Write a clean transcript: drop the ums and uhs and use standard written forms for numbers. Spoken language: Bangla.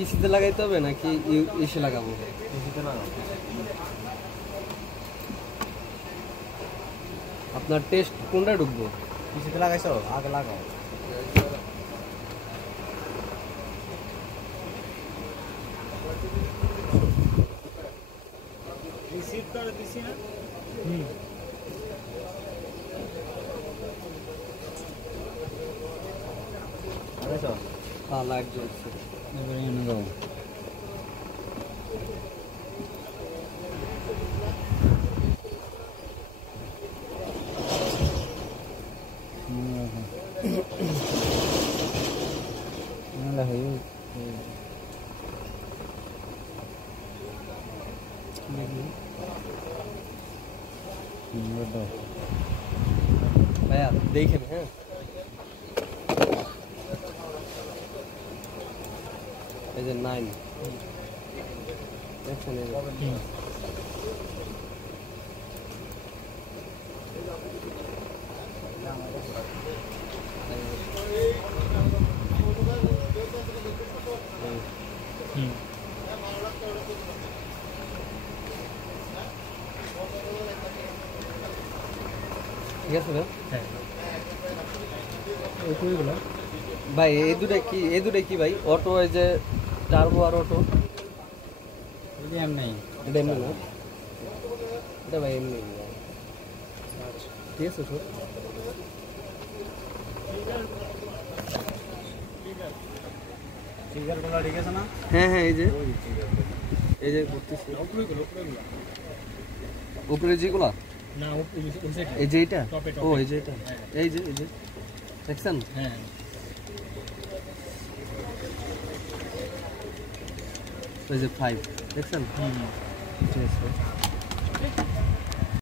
পিসিতে লাগাইতে হবে নাকি এসে লাগাবো? পিসিতে লাগাও। আপনার টেস্ট কোনটা ঢুকবো? পিসিতে লাগাইছো? আগে লাগাও। রিসিভ করে দিছি না? লাগাইছো? হ্যাঁ, লাইট জ্বলছে। এবারে এনে দাও। ভাইয়া দেখেন, হ্যাঁ এই যে 9 দেখছেন, এই যে ঠিক আছে ভাই। এই দুটাই কি ভাই? অটো, এই যে টার্বো আর অটো, এটা এমনি না এটা ভাই এমনি। ঠিক আছে স্যার। ট্রিগারগুলো ঠিক আছে না? হ্যাঁ হ্যাঁ, এই যে করতেছি উপরে যেগুলা না, এই যে এটা, ও এই যে এটা, এই যে দেখছেন? হ্যাঁ, এই যে 5 দেখছেন? ঠিক আছে।